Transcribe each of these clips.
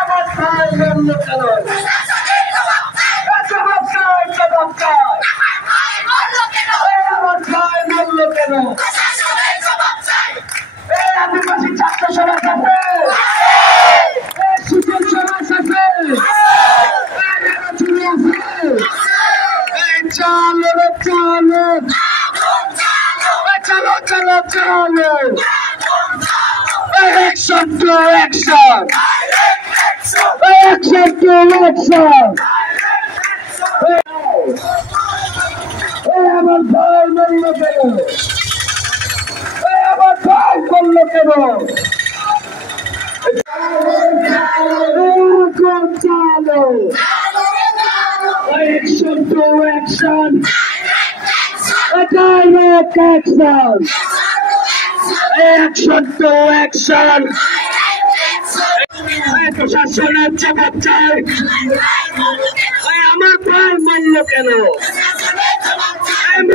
আমার ভাই বলল কেন? জবাব চাই, জবাব চাই। আমার ভাই বলল কেন? আদিবাসী ছাত্র সমাজ আছে, সুশীল সমাজ আছে, চলো রে চলো, চলো চলো চলো, action to action, action to action. আমার ভাই বলল কেন? আমার ভাই বলল কেন? চলো, action to action, direct action, action to action. প্রশাসনের জবাব চাই। আমার ভাই মানল কেন?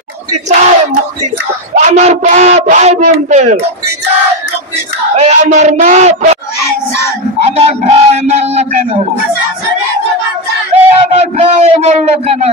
মুক্তি চাই, মুক্তি। আমার ভাই বোনদের, আমার মা, আমার ভাই মানল কেন? আমার ভাই বলল কেন?